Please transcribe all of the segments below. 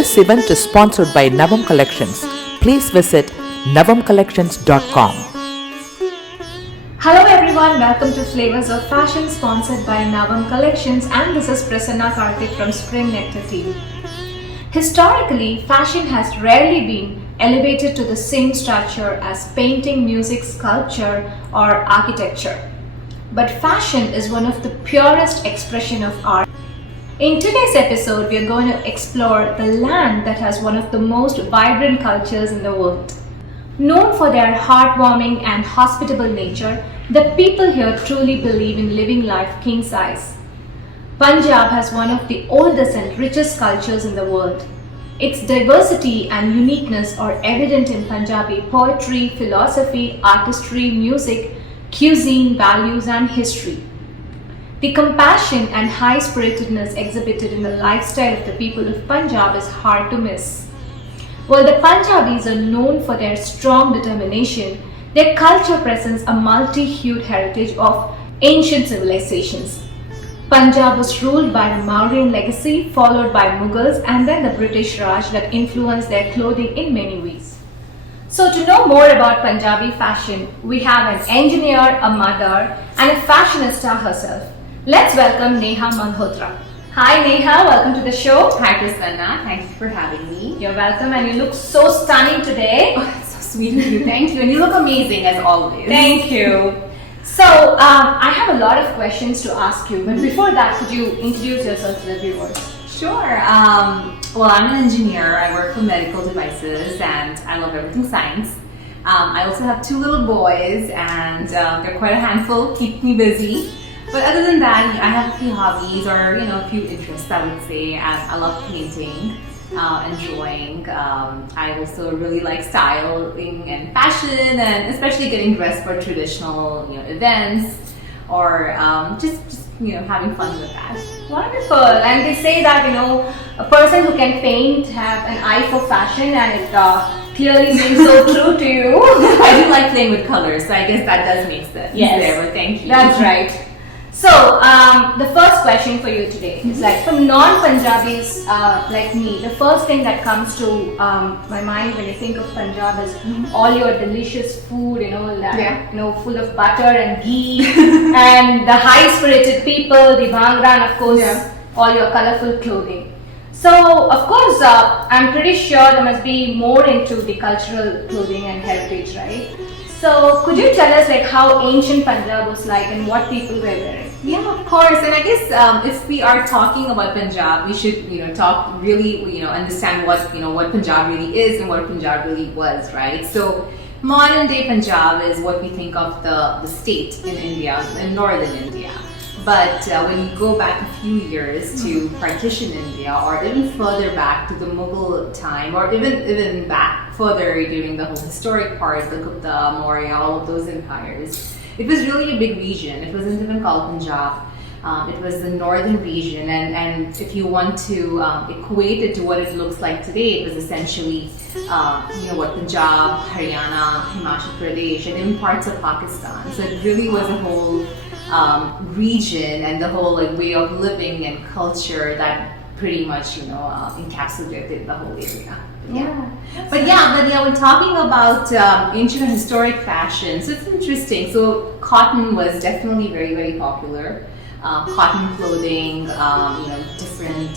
This event is sponsored by Navam Collections. Please visit navamcollections.com. Hello everyone, welcome to Flavors of Fashion sponsored by Navam Collections, and this is Prasanna Karthik from SpringNectar team. Historically, fashion has rarely been elevated to the same stature as painting, music, sculpture or architecture. But fashion is one of the purest expression of art. In today's episode, we are going to explore the land that has one of the most vibrant cultures in the world. Known for their heartwarming and hospitable nature, the people here truly believe in living life king size. Punjab has one of the oldest and richest cultures in the world. Its diversity and uniqueness are evident in Punjabi poetry, philosophy, artistry, music, cuisine, values and history. The compassion and high-spiritedness exhibited in the lifestyle of the people of Punjab is hard to miss. While the Punjabis are known for their strong determination, their culture presents a multi-hued heritage of ancient civilizations. Punjab was ruled by the Mauryan legacy, followed by Mughals and then the British Raj that influenced their clothing in many ways. So to know more about Punjabi fashion, we have an engineer, a mother and a fashionista herself. Let's welcome Neha Malhotra. Hi Neha, welcome to the show. Hi Prasanna, thank you for having me. You're welcome, and you look so stunning today. Oh, that's so sweet of you. Thank you, and you look amazing as always. Thank you. So, I have a lot of questions to ask you, but before that, could you introduce yourself to the viewers? Sure. Well, I'm an engineer. I work for medical devices, and I love everything science. I also have 2 little boys, and they're quite a handful. Keep me busy. But other than that, I have a few hobbies or a few interests. I would say I love painting. And drawing. I also really like styling and fashion, and especially getting dressed for traditional events, or just having fun with that. Wonderful. And they say that a person who can paint have an eye for fashion, and it clearly seems so true to you. I do like playing with colors, so I guess that does make sense. Yes, there, but thank you. That's right. So, the first question for you today is like, for non-Punjabis like me, the first thing that comes to my mind when you think of Punjab is all your delicious food, full of butter and ghee, and the high-spirited people, the bhangra, and of course, all your colorful clothing. So, of course, I'm pretty sure there must be more into the cultural clothing and heritage, right? So, could you tell us like how ancient Punjab was like and what people were wearing? Yeah, of course. And I guess if we are talking about Punjab, we should talk really understand what Punjab really is and what Punjab really was, right? So modern day Punjab is what we think of the state in India, in northern India. But when you go back a few years to partition India, or even further back to the Mughal time, or even back further during the whole historic part, the Gupta, Maurya, all of those empires, it was really a big region. It wasn't even called Punjab. It was the northern region, and if you want to equate it to what it looks like today, it was essentially what Punjab, Haryana, Himachal Pradesh, and even parts of Pakistan. So it really was a whole region and the whole way of living and culture that pretty much encapsulated the whole area. But we're talking about ancient and historic fashion. So it's interesting. So cotton was definitely very, very popular. Cotton clothing, different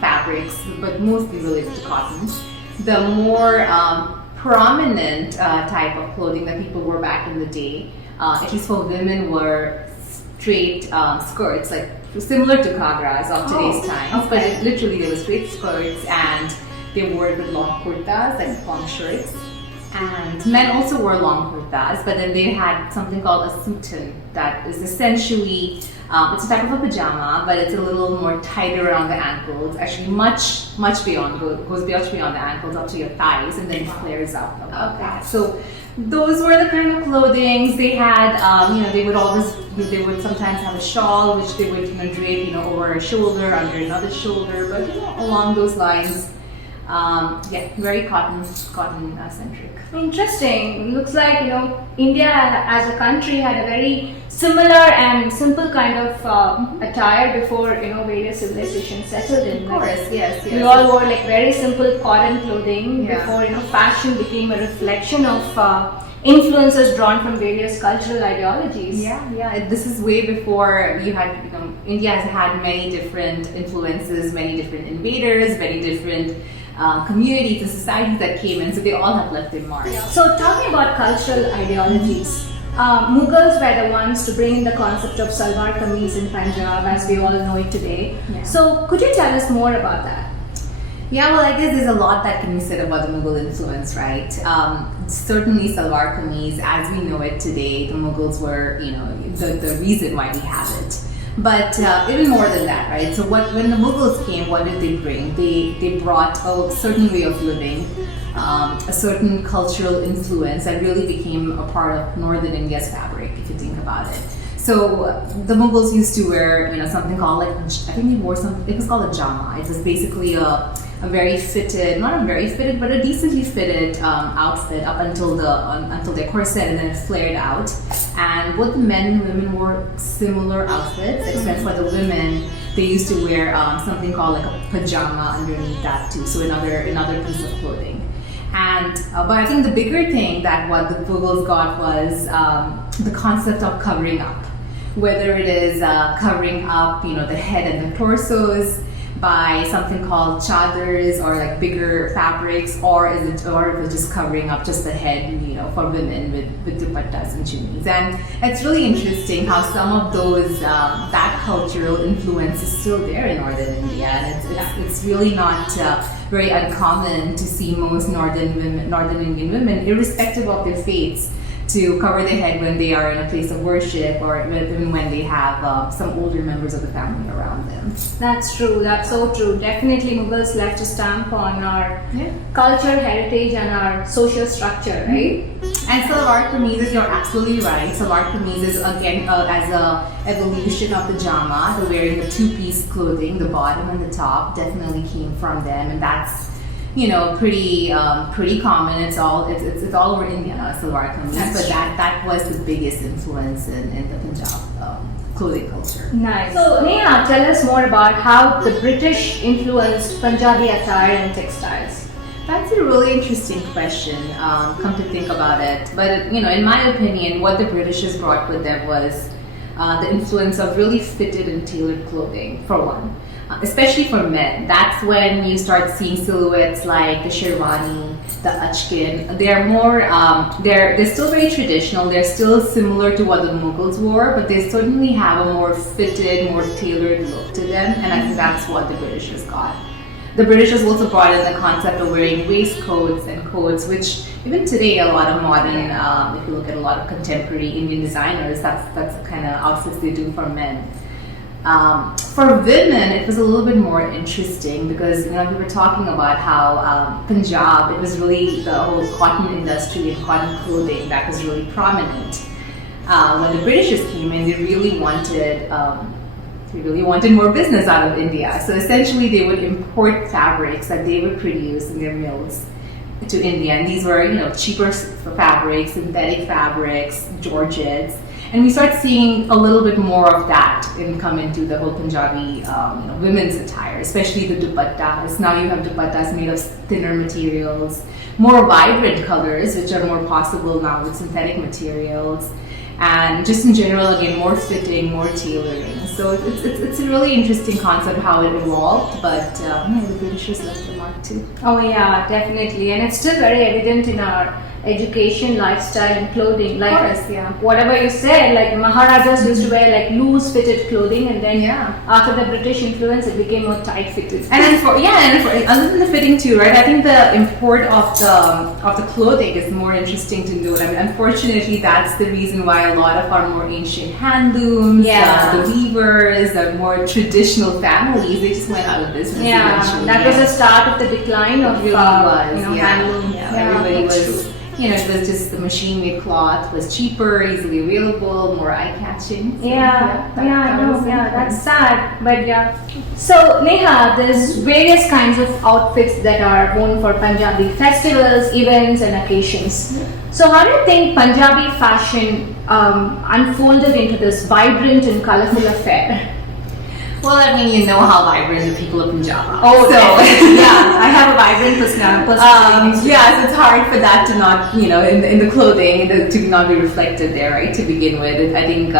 fabrics, but mostly related to cotton. The more prominent type of clothing that people wore back in the day, at least for women, were straight skirts, like similar to Ghagras of today's times, but literally they were straight skirts, and they wore it with long kurtas, like long shirts. And men also wore long kurtas, but then they had something called a sutan, that is essentially, it's a type of a pajama, but it's a little more tighter around the ankles, actually much beyond, goes much beyond the ankles up to your thighs, and then it flares out above that. So those were the kind of clothing they had. They would sometimes have a shawl which they would drape over a shoulder, under another shoulder, but along those lines. Very cotton centric. Interesting. Looks like, India as a country had a very similar and simple kind of attire before, various civilizations settled in. Of course, yes. We all wore like very simple cotton clothing before, fashion became a reflection of influences drawn from various cultural ideologies. Yeah. This is way before you had, India has had many different influences, many different invaders, many different communities and societies that came in, so they all have left their mark. So, talking about cultural ideologies, Mughals were the ones to bring in the concept of salwar kameez in Punjab, as we all know it today. Yeah. So, could you tell us more about that? Yeah, well, I guess there's a lot that can be said about the Mughal influence, right? Certainly, salwar kameez, as we know it today, the Mughals were, the reason why we have it. But even more than that, right? So when the Mughals came, what did they bring? They brought a certain way of living, a certain cultural influence that really became a part of northern India's fabric, if you think about it. So the Mughals used to wear, something called it was called a jama. It was basically a very fitted, not a very fitted, but a decently fitted outfit up until their corset, and then it flared out. And both the men and women wore similar outfits, except for the women, they used to wear something called like a pajama underneath that too. So another piece of clothing. And but I think the bigger thing that what the Mughals got was the concept of covering up, whether it is covering up, the head and the torsos by something called chadars or like bigger fabrics, or it was just covering up just the head, for women with dupattas and chunnis. And it's really interesting how some of those that cultural influence is still there in northern India, and it's really not very uncommon to see most northern Indian women, irrespective of their faiths, to cover their head when they are in a place of worship, or even when they have some older members of the family around them. That's true. That's so true. Definitely, Mughals left a stamp on our culture, heritage, and our social structure, right? And salwar kameez, you're absolutely right. Salwar kameez is again as a evolution of the jama, the wearing the two-piece clothing, the bottom and the top, definitely came from them, and that's pretty common. It's all over India now, salwar kameez. But that was the biggest influence in the Punjab clothing culture. Nice. So Neha, tell us more about how the British influenced Punjabi attire and textiles. That's a really interesting question, come to think about it. But in my opinion, what the Britishers brought with them was the influence of really fitted and tailored clothing, for one. Especially for men. That's when you start seeing silhouettes like the sherwani, the achkin. They're more, they're still very traditional. They're still similar to what the Mughals wore, but they certainly have a more fitted, more tailored look to them. And I think that's what the Britishers got. The Britishers also brought in the concept of wearing waistcoats and coats, which even today a lot of modern, if you look at a lot of contemporary Indian designers, that's the kind of outfits they do for men. For women, it was a little bit more interesting because we were talking about how Punjab, it was really the whole cotton industry and cotton clothing that was really prominent. When the Britishers came in, they really wanted more business out of India. So essentially, they would import fabrics that they would produce in their mills to India, and these were cheaper fabrics, synthetic fabrics, georgettes. And we start seeing a little bit more of that come into the whole Punjabi women's attire, especially the dupattas. Now you have dupattas made of thinner materials, more vibrant colors, which are more possible now with synthetic materials. And just in general, again, more fitting, more tailoring. So it's a really interesting concept how it evolved, but the Britishers left the mark too. Oh yeah, definitely. And it's still very evident in our education, lifestyle, and clothing. Like, of course, yeah. Whatever you said, like Maharajas used to wear like loose fitted clothing, and then after the British influence, it became more tight fitted. And then other than the fitting too, right? I think the import of the clothing is more interesting to note. I mean, unfortunately, that's the reason why a lot of our more ancient handlooms, the weavers, the more traditional families, they just went out of business. Yeah, that was the start of the decline of handloom. Everybody was. It was just the machine-made cloth was cheaper, easily available, more eye-catching. So, I know. that's sad, but yeah. So Neha, there's various kinds of outfits that are worn for Punjabi festivals, events, and occasions. So how do you think Punjabi fashion unfolded into this vibrant and colorful affair? Well, I mean, you know how vibrant the people of Punjab are. Oh, so yeah, I have a vibrant personality. Yeah, so it's hard for that to not, in the clothing, to not be reflected there, right? To begin with, I think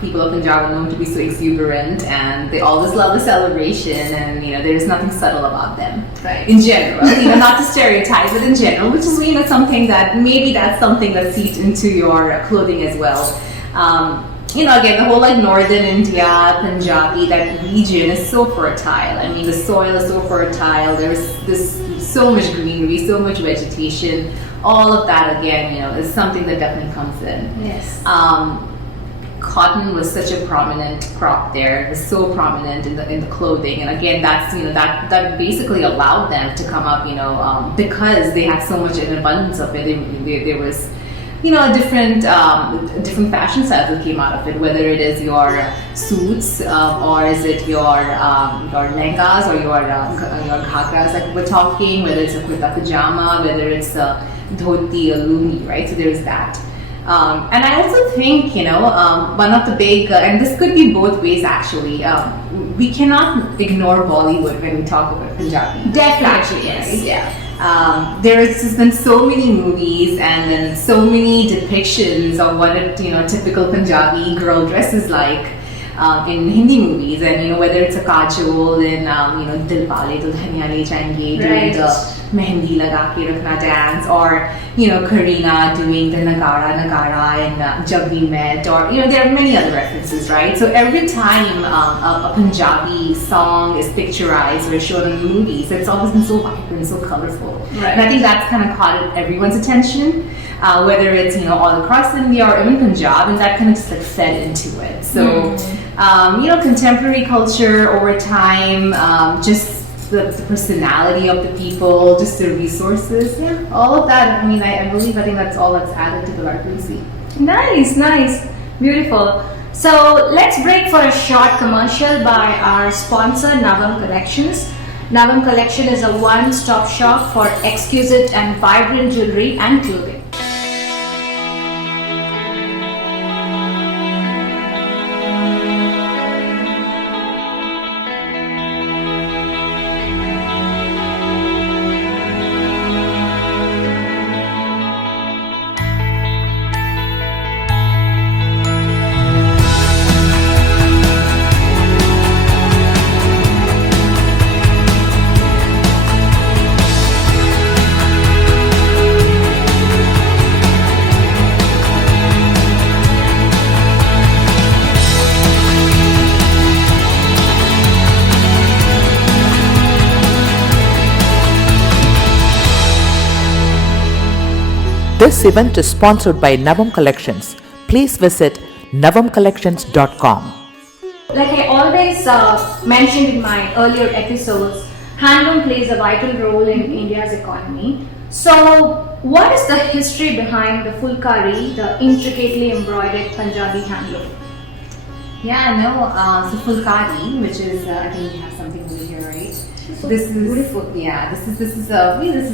people of Punjab are known to be so exuberant, and they always love a celebration, and there's nothing subtle about them, right? In general, not to stereotype, but in general, which is something that maybe that's something that seeps into your clothing as well. Again, the whole northern India, Punjabi, that region is so fertile. I mean, the soil is so fertile. There's so much greenery, so much vegetation. All of that, again, is something that definitely comes in. Yes. Cotton was such a prominent crop there. It was so prominent in the clothing, and again, that's that basically allowed them to come up, because they had so much in abundance of it. There was different fashion styles that came out of it, whether it is your suits or is it your lehengas or your ghagras like we're talking, whether it's a kurta pajama, whether it's a dhoti or lungi, right? So there's that. And I also think, one of the big, and this could be both ways actually, we cannot ignore Bollywood when we talk about Punjabi. Definitely, yes. Right? Yeah. There's just been so many movies and then so many depictions of what a typical Punjabi girl dresses like in Hindi movies, and whether it's a kajol in Dil Wale Dulhaniya Le Jayenge doing the mehendi laga ke rakhna dance, or Kareena doing the nagara and Jab We Met, or there are many other references, right? So every time a Punjabi song is picturized or shown in movies, it's always been so vibrant, so colorful, right? And I think that's kind of caught everyone's attention, whether it's all across India or even Punjab, and that kind of just fed into it. So contemporary culture over time, just the personality of the people, just the resources, all of that. I think that's all that's added to the vibrancy. Nice, beautiful. So let's break for a short commercial by our sponsor, Navam Collections. Navam Collection is a one-stop shop for exquisite and vibrant jewelry and clothing. This event is sponsored by Navam Collections. Please visit navamcollections.com. Like I always mentioned in my earlier episodes, handloom plays a vital role in India's economy. So, what is the history behind the fulkari, the intricately embroidered Punjabi handloom? So fulkari, which is I think we have something over here, right? So this beautiful. This is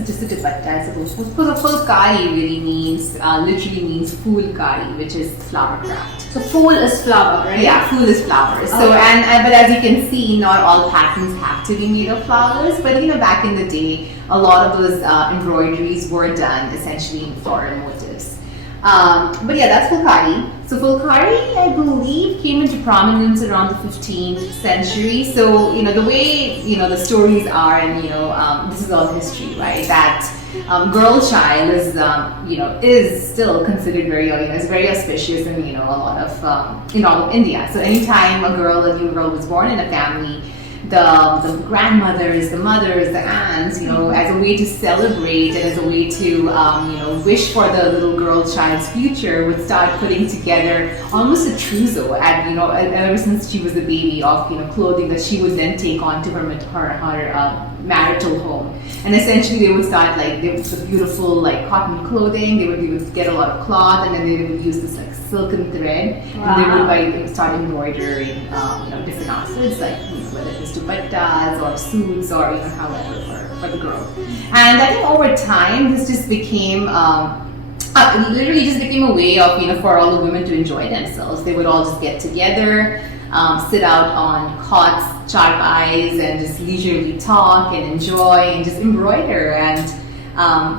just a dupatta, I suppose. Fulkari really literally means fulkari, which is flower craft. So fool is flower, right? Yeah, fool is flowers. So but as you can see, not all patterns have to be made of flowers. But back in the day, a lot of those embroideries were done essentially in floral motifs. But yeah, that's fulkari. So fulkari, I believe, came into prominence around the 15th century. So the way the stories are, and this is all history, right? That girl child is still considered very is very auspicious in a lot of in all of India. So anytime a new girl was born in a family, the grandmothers, the mothers, the aunts, as a way to celebrate and as a way to, wish for the little girl child's future, would start putting together almost a trousseau at, ever since she was a baby of, clothing that she would then take on to her marital home. And essentially they would start there was a beautiful cotton clothing, they would get a lot of cloth, and then they would use this silken thread, and they would start embroidering different outfits, like whether it was dupattas or suits or however for the girl. And I think over time this just became literally just became a way of for all the women to enjoy themselves. They would all just get together, sit out on cots, charpais, and just leisurely talk and enjoy and just embroider. And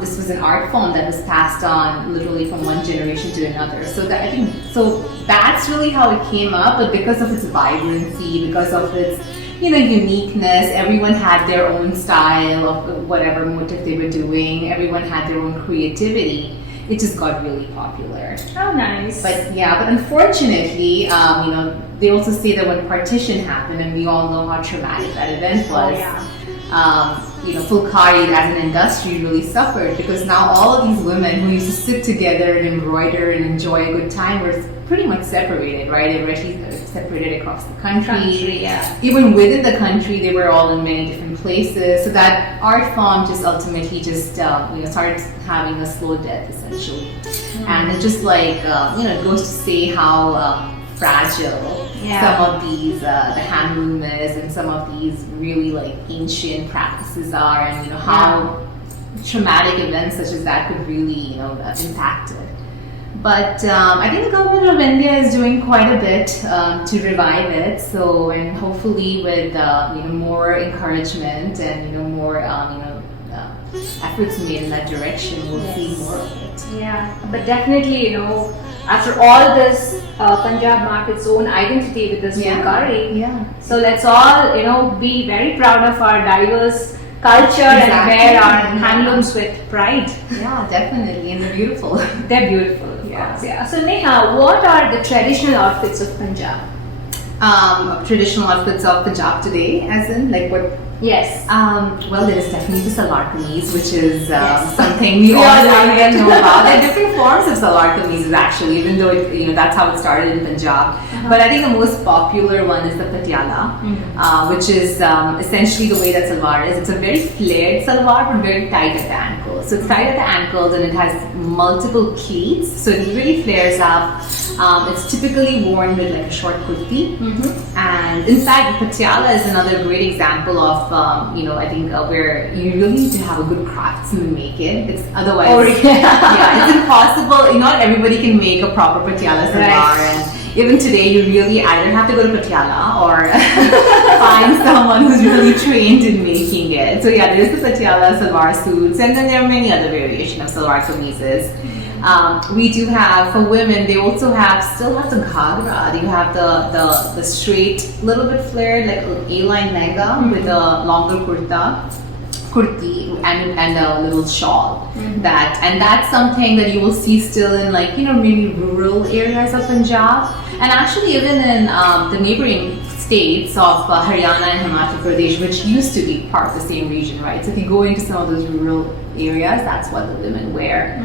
this was an art form that was passed on literally from one generation to another. So that's really how it came up. But because of its vibrancy, because of its uniqueness, everyone had their own style of whatever motif they were doing. Everyone had their own creativity. It just got really popular. Oh, nice. But unfortunately, they also say that when partition happened, and we all know how traumatic that event was. Fulkari as an industry really suffered, because now all of these women who used to sit together and embroider and enjoy a good time were pretty much separated, right? They were actually separated across the country. Even within the country, they were all in many different places. So that art form just ultimately started having a slow death, essentially. And it just it goes to say how fragile some of these the handloom is, and some of these really ancient practices are, and how traumatic events such as that could really impact it. But I think the government of India is doing quite a bit to revive it. So, and hopefully with more encouragement and more efforts made in that direction, we'll see more of it. Yeah, but definitely, after all this, Punjab marked its own identity with this Fulkari. Yeah. So let's all, be very proud of our diverse culture and wear our handlooms with pride. Yeah, definitely, and they're beautiful. They're beautiful, of course. Yeah. So Neha, what are the traditional outfits of Punjab? Traditional outfits of Punjab today, as in what? Yes. Well, there is definitely the salwar kameez, which is something we all know about. There are different forms of salwar kameezes actually, even though that's how it started in Punjab. But I think the most popular one is the patiala, which is essentially the way that salwar is. It's a very flared salwar, but very tight at the ankles. So it's tight at the ankles, and it has multiple pleats, so it really flares up. It's typically worn with a short kurti, and in fact, patiala is another great example of I think where you really need to have a good craftsman make it. It's otherwise, it's impossible. Not everybody can make a proper patiala salwar, and even today, you really either have to go to patiala or find someone who's really trained in making it. So there's the patiala salwar suits, and then there are many other variations of salwar kameezes. We do have, for women, they also still have the ghagra. They have the straight, little bit flared, A-line lehenga with a longer kurti and a little shawl. That's something that you will see still in maybe rural areas of Punjab, and actually even in the neighboring states of Haryana and Himachal Pradesh, which used to be part of the same region, right? So if you go into some of those rural areas, that's what the women wear.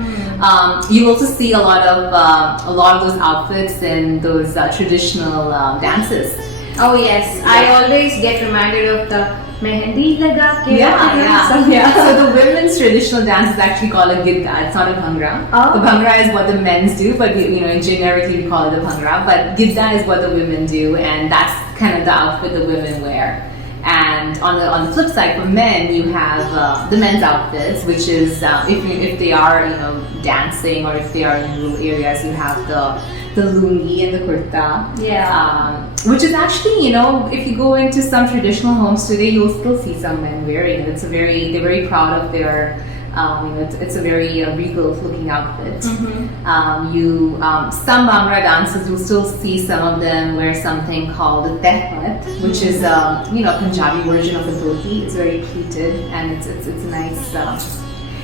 You also see a lot of those outfits in those traditional dances. Oh yes, I always get reminded of the mehendi laga ke. So the women's traditional dance is actually called a gidda. It's not a bhangra. The bhangra is what the men's do, but generically we call it a bhangra. But gidda is what the women do, and that's kind of the outfit the women wear. And on the flip side, for men, you have the men's outfits, which is if they are dancing, or if they are in rural areas, you have the lungi and the kurta. Which is actually, if you go into some traditional homes today, you'll still see some men wearing it. They're very proud of their, it's a very regal looking outfit. Some Bhangra dancers, you'll still see some of them wear something called a tehmat, which is a Punjabi version of a dhoti. It's very pleated, and it's a nice.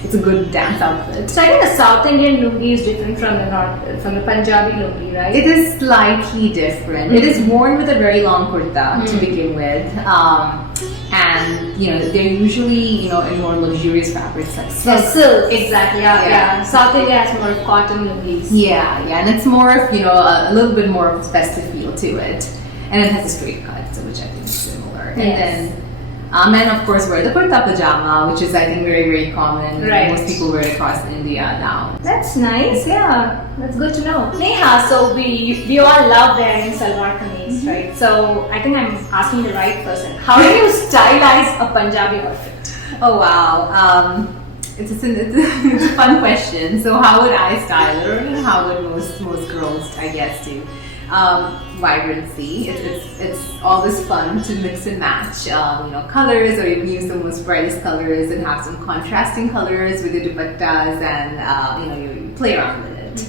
It's a good dance outfit. So I think the South Indian lungi is different from the Punjabi lungi, right? It is slightly different. It is worn with a very long kurta to begin with, and they're usually in more luxurious fabrics like silk. Silk, exactly. Yeah. South India has more of cotton lungis. And it's more of a little bit more of a festive feel to it, and it has a straight cut, which I think is similar. And then. Men, of course, wear the kurta pajama, which is, I think, very, very common. Right. Most people wear it across India now. That's nice, yeah. That's good to know. Neha, so we all love wearing salwar kameez. right? So I think I'm asking the right person. How do you stylize a Punjabi outfit? Oh wow, it's a fun question. So how would I style it, or how would most girls, I guess, do? Vibrancy. It's always fun to mix and match, colors, or even use the most brightest colors and have some contrasting colors with the dupattas, and you play around with it.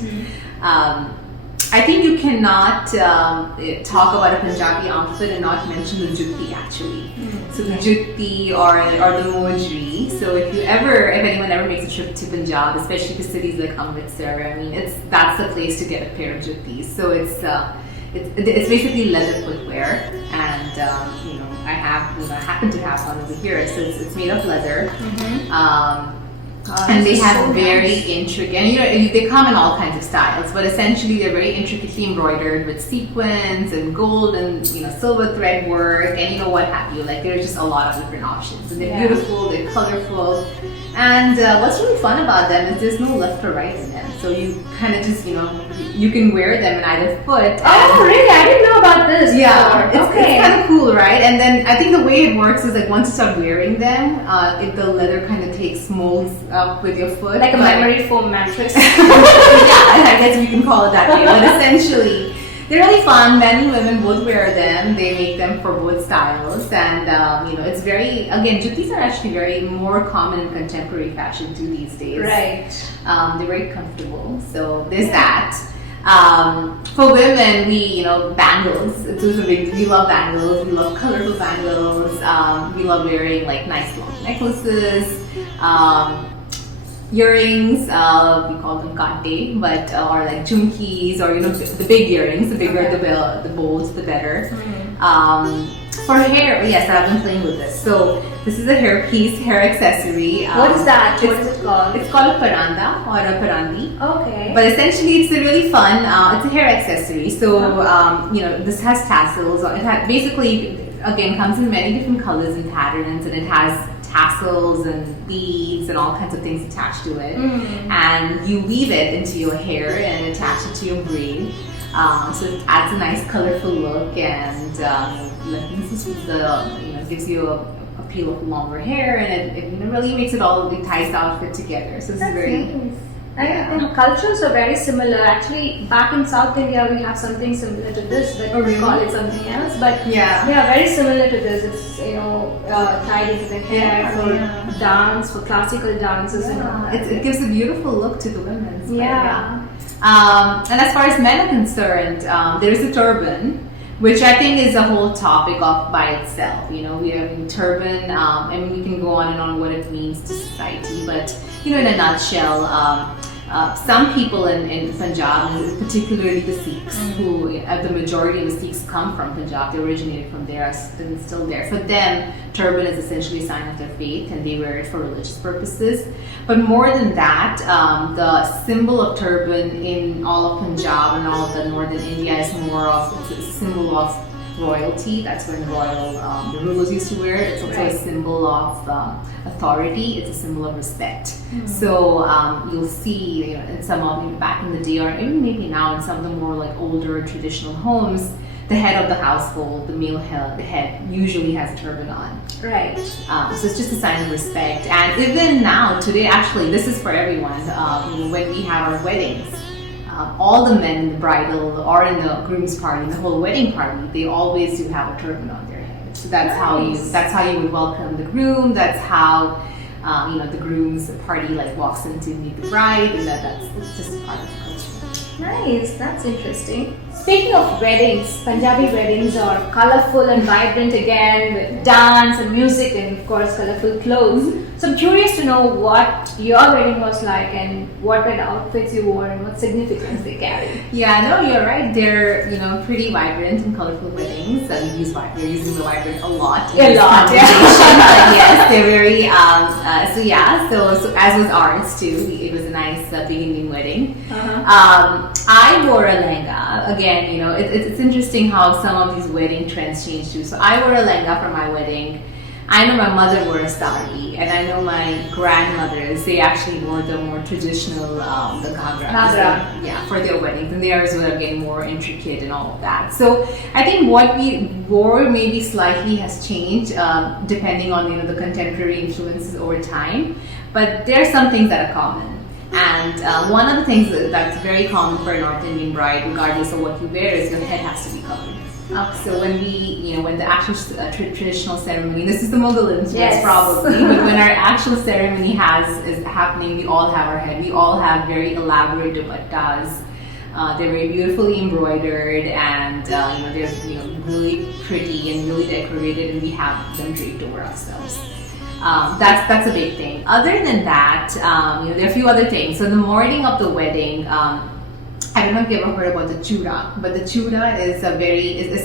I think you cannot talk about a Punjabi outfit and not mention the jutti actually. So the jutti or the mojri. So if anyone ever makes a trip to Punjab, especially to cities like Amritsar, I mean that's the place to get a pair of juttis. So it's basically leather footwear, and I happen to have one over here. So it's made of leather. And they have very intricate, and they come in all kinds of styles, but essentially they're very intricately embroidered with sequins and gold and silver thread work and what have you. Like there's just a lot of different options, and they're beautiful, they're colorful, and what's really fun about them is there's no left or right in them. So you kind of just you can wear them in either foot. Oh really? I didn't know about this. Yeah, it's kind of cool, right? And then I think the way it works is like once you start wearing them, the leather kind of molds up with your foot, like a memory foam mattress. Yeah, I guess we can call it that way. But essentially, they're really fun. Men and women both wear them. They make them for both styles, and it's very, again, juttis are actually very more common in contemporary fashion too these days. Right. They're very comfortable. So there's that. For women, bangles. We love bangles. We love colorful bangles. We love wearing like nice long necklaces. Earrings, we call them kante, but or like jhumkis, or the big earrings. The bigger the bowls, the better. For hair, yes, I've been playing with this. So this is a hair piece, hair accessory. What is that? What is it called? It's called a paranda or a parandi. Okay. But essentially, it's a really fun. It's a hair accessory. So this has tassels. It basically, again, comes in many different colors and patterns, and it has tassels and beads and all kinds of things attached to it. And you weave it into your hair and attach it to your braid. So it adds a nice colorful look, and gives you a peel of longer hair, and it really makes it ties the outfit together. So this is very nice. I think cultures are very similar. Actually, back in South India, we have something similar to this, but we call it something else. But yeah, very similar to this. It's tied into the hair for dance, for classical dances, and all that. It gives a beautiful look to the women. Yeah. And as far as men are concerned, there is a turban, which I think is a whole topic by itself. We have turban, and we can go on and on what it means to society. But in a nutshell, some people in Punjab, particularly the Sikhs, who the majority of the Sikhs come from Punjab, they originated from there, and still there. For them, turban is essentially a sign of their faith, and they wear it for religious purposes. But more than that, the symbol of turban in all of Punjab and all of the northern India is more of a symbol of royalty. That's when the rulers used to wear it. It's also a symbol of authority. It's a symbol of respect. So you'll see in some of back in the day, or even maybe now in some of the more like older traditional homes, the head of the household, the male head, usually has a turban on. Right. So it's just a sign of respect. And even now, today, actually, this is for everyone. When we have our weddings, all the men in the bridal or in the groom's party, the whole wedding party, they always do have a turban on their head. So that's how you would welcome the groom. That's how the groom's party walks in to meet the bride, and that's just a part of the culture. Nice, that's interesting. Speaking of weddings, Punjabi weddings are colorful and vibrant again, with dance and music and of course colorful clothes. So I'm curious to know what your wedding was like and what were the outfits you wore and what significance they carry. Yeah, no, you're right. They're pretty vibrant and colorful weddings. We're using the vibrant a lot. A lot, yeah. But yes, they're very. So as was ours too. It was a nice big Indian wedding. I wore a lehenga. Again, it's interesting how some of these wedding trends change too. So I wore a lehenga for my wedding. I know my mother wore a saree, and I know my grandmothers, they actually wore the more traditional, the ghagra. Yeah, for their weddings, and theirs were again more intricate and all of that. So I think what we wore maybe slightly has changed, depending on, you know, the contemporary influences over time. But there are some things that are common. And one of the things that's very common for a North Indian bride, regardless of what you wear, is your head has to be covered. So when when the actual traditional ceremony, this is the Mughal influence probably, but when our actual ceremony is happening, we all have our head. We all have very elaborate dupattas. They're very beautifully embroidered, and they're really pretty and really decorated, and we have them draped over ourselves. That's a big thing. Other than that, there are a few other things. So the morning of the wedding, I don't know if you ever heard about the chuda, but the chuda is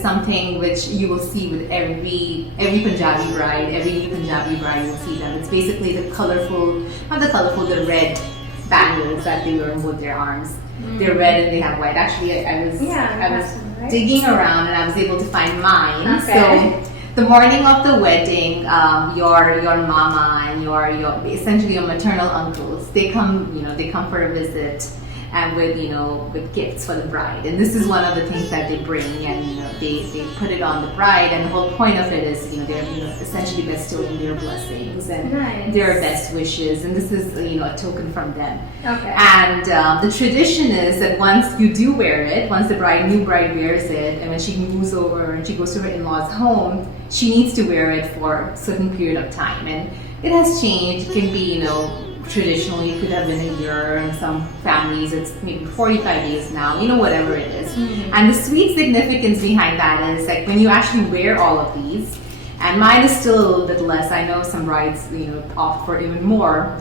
something which you will see with every Punjabi bride. Every new Punjabi bride, you will see them. It's basically the red bangles that they wear on both their arms. They're red and they have white. Actually, I was digging around and I was able to find mine. Okay. So the morning of the wedding, your mama and your essentially your maternal uncles, they come for a visit, and with gifts for the bride. And this is one of the things that they bring, and they put it on the bride, and the whole point of it is they're essentially bestowing their blessings and their best wishes, and this is a token from them. Okay. And the tradition is that once you do wear it, once the new bride wears it, and when she moves over and she goes to her in-laws' home, she needs to wear it for a certain period of time. And it has changed. It can be traditionally it could have been a year. In some families it's maybe 45 days now, whatever it is. Mm-hmm. And the sweet significance behind that is like when you actually wear all of these, and mine is still a little bit less. I know some brides opt for even more.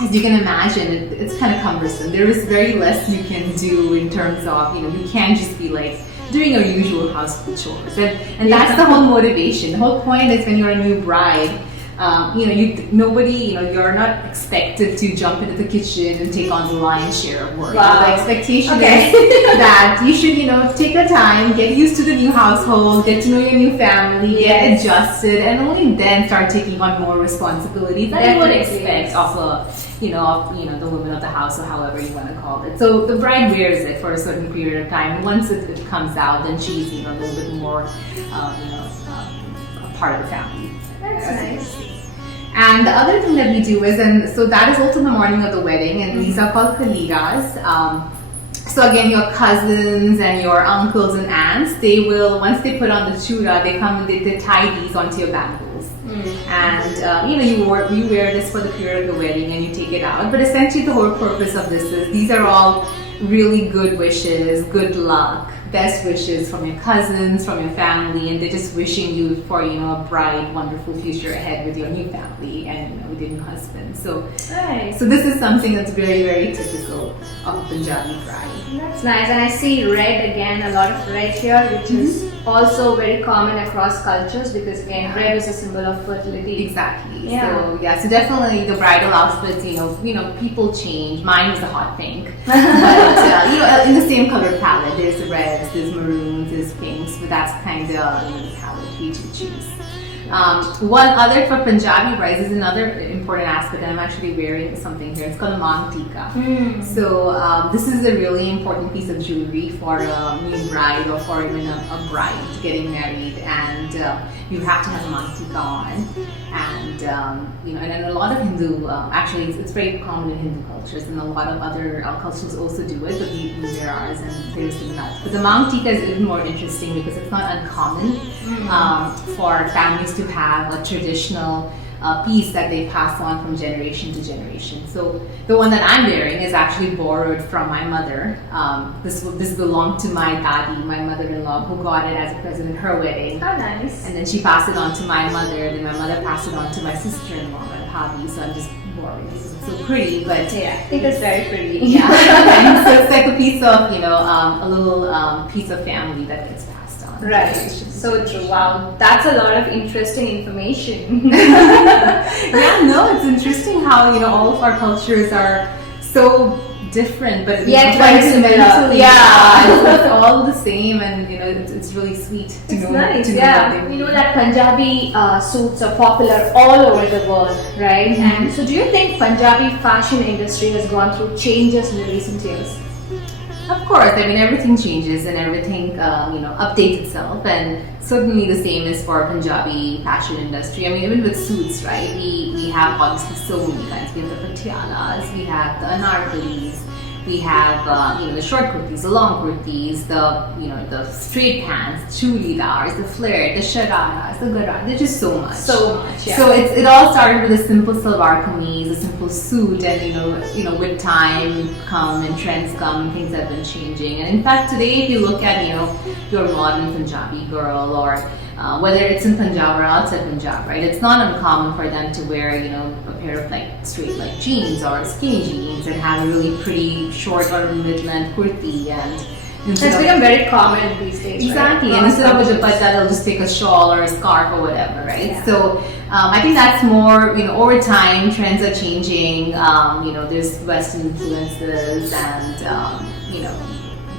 As you can imagine, it's kind of cumbersome. There is very less you can do in terms of you can't just be like doing your usual household chores, and that's the whole motivation. The whole point is when you're a new bride, you're not expected to jump into the kitchen and take on the lion's share of work. Wow. The expectation is that you should, take the time, get used to the new household, get to know your new family, get adjusted, and only then start taking on more responsibilities that you would expect of the woman of the house, or however you want to call it. So the bride wears it for a certain period of time. Once it comes out, then she's a little bit more, a part of the family. That's nice. And the other thing that we do is, so that is also the morning of the wedding, and these are called kaligas. So again, your cousins and your uncles and aunts, they will, once they put on the chuda, they come and they tie these onto your bangles. And you wear this for the period of the wedding and you take it out. But essentially the whole purpose of this is these are all really good wishes, good luck, best wishes from your cousins, from your family, and they're just wishing you for a bright, wonderful future ahead with your new family and with your new husband. So this is something that's very, very typical of a Punjabi bride. That's nice. And I see red again, a lot of red here, which is also very common across cultures, because again, red is a symbol of fertility. Exactly. Yeah. So definitely the bridal outfits, people change. Mine is a hot pink, but in the same color palette, there's the reds, there's maroons, there's pinks, but that's kind of the palette we choose. One other for Punjabi brides is another important aspect, and I'm actually wearing something here. It's called a mantika. So this is a really important piece of jewelry for a new bride or for even a bride getting married, and you have to have a mantika on. And and a lot of Hindu, actually it's very common in Hindu cultures, and a lot of other cultures also do it, but we wear ours and there's the nuts. But the mantika is even more interesting because it's not uncommon for families to have a traditional piece that they pass on from generation to generation. So the one that I'm wearing is actually borrowed from my mother. This belonged to my dadi, my mother-in-law, who got it as a present at her wedding. How nice. And then she passed it on to my mother, then my mother passed it on to my sister-in-law, my bhabi. So I'm just borrowing this. It's so pretty, but yeah, I think it's very pretty. Yeah. And so it's like a piece of, a little piece of family that gets passed on. Right. So true. Wow, that's a lot of interesting information. Yeah, no, it's interesting how all of our cultures are so different, but yeah, very similar. Yeah, it's all the same, and it's really sweet to it's know. nice. To know Yeah, you know that Punjabi suits are popular all over the world, right? Mm-hmm. And so, do you think Punjabi fashion industry has gone through changes in the recent years? Of course, I mean everything changes and everything updates itself, and certainly the same is for Punjabi fashion industry. I mean even with suits, right? We have obviously so many kinds. We have the patialas, we have the anarkalis, we have the short kurtis, the long kurtis, the straight pants, churidars, the flare, the shararas, the garan. There's just so much. So much, yeah. So it all started with a simple salwar kameez, a simple suit, and with time come and trends come, and things have been changing. And in fact, today if you look at your modern Punjabi girl, or whether it's in Punjab or outside Punjab, right? It's not uncommon for them to wear, a pair of straight jeans or skinny jeans and have a really pretty short or mid-length kurti, and it's become very common these days. Exactly, right? and instead of a dupatta, they'll just take a shawl or a scarf or whatever, right? Yeah. So I think that's more, over time, trends are changing. There's Western influences and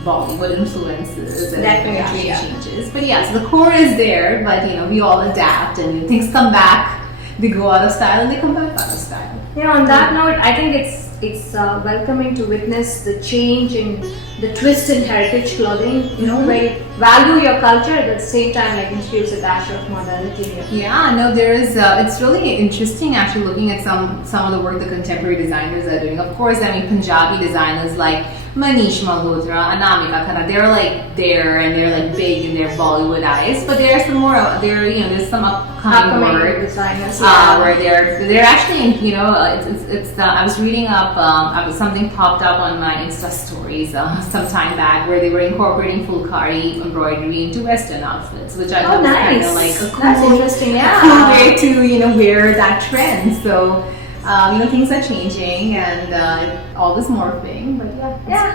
Bollywood influences and Definitely, yeah. changes. But yeah, so the core is there, but we all adapt, and things come back. They go out of style and they come back out of style. On that note, I think it's welcoming to witness the change in the twist in heritage clothing. Where you value your culture at the same time, introduce a dash of modernity. Yeah, no, there is. It's really interesting actually looking at some of the work the contemporary designers are doing. Of course, I mean Punjabi designers like Manish Malhotra, Anamika Khanna, they're there and they're big in their Bollywood eyes. But there's some more. There's some upcoming work designers where they're actually it's I was reading up something popped up on my Insta stories some time back where they were incorporating Fulkari embroidery into Western outfits, which I thought was kind of like a cool, that's interesting. Yeah, cool way to wear that trend. So. Things are changing and all this morphing, but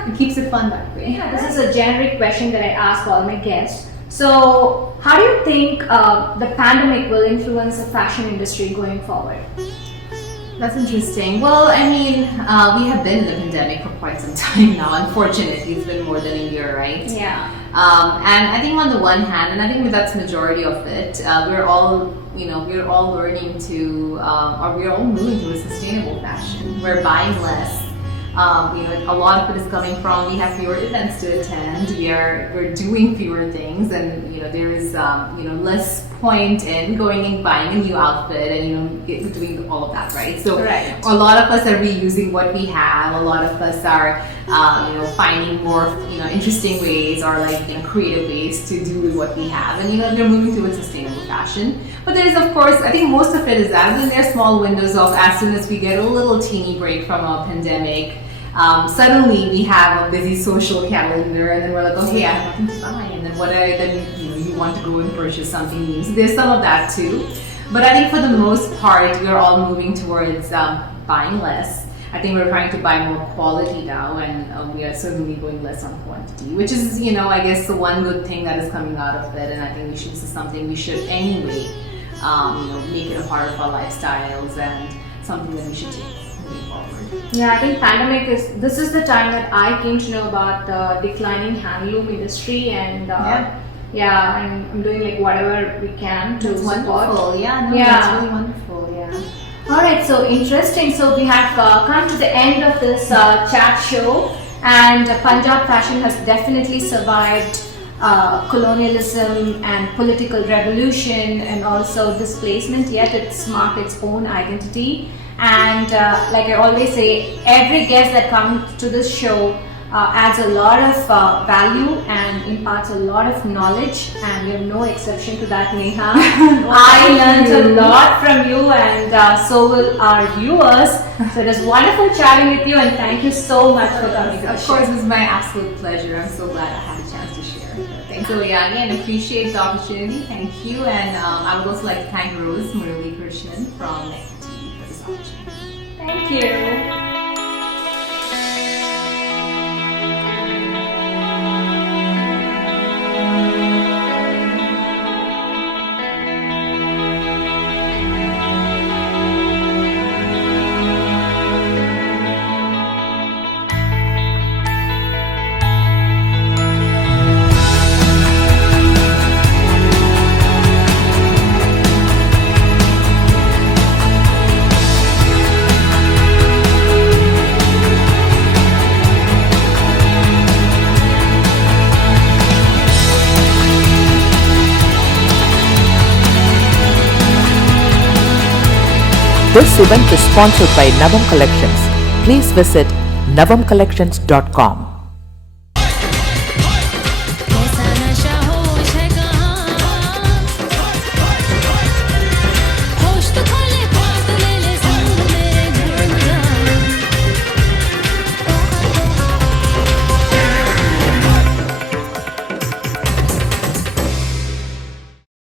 it keeps it fun that way. Yeah, this is a generic question that I ask all my guests. So, how do you think the pandemic will influence the fashion industry going forward? That's interesting. Well, I mean, we have been in the pandemic for quite some time now. Unfortunately, it's been more than a year, right? Yeah. And I think on the one hand, and I think that's majority of it, we're all learning to, or we're all moving to a sustainable fashion. We're buying less. A lot of it is coming from we have fewer events to attend. We're doing fewer things, and there is less point in going and buying a new outfit and doing all of that, right? So right. A lot of us are reusing what we have. A lot of us are finding more interesting ways or creative ways to do with what we have, and they're moving towards sustainable fashion. But there is, of course, I think most of it is that, and there are small windows of as soon as we get a little teeny break from a pandemic. Suddenly we have a busy social calendar, and then we're like, okay, I have nothing to buy, and then you want to go and purchase something new. So there's some of that too. But I think for the most part, we're all moving towards buying less. I think we're trying to buy more quality now, and we are certainly going less on quantity, which is, I guess the one good thing that is coming out of it. And I think this is something we should anyway, make it a part of our lifestyles and something that we should take moving forward. Yeah, I think this is the time that I came to know about the declining handloom industry, and I'm doing whatever we can to support. Wonderful. That's really wonderful. Yeah. Alright, so interesting. So we have come to the end of this chat show, and Punjab fashion has definitely survived colonialism and political revolution and also displacement, yet it's marked its own identity. And like I always say, every guest that comes to this show adds a lot of value and imparts a lot of knowledge, and you're no exception to that, Neha. I learned a lot from you, and so will our viewers. So it was wonderful chatting with you, and thank you so much for coming. Of course, it was my absolute pleasure. I'm so glad I had a chance to share. Thanks. So again, appreciate the opportunity. Thank you, and I would also like to thank Rose Muralikrishnan from Nectar for this opportunity. Thank you. This event is sponsored by Navam Collections. Please visit navamcollections.com.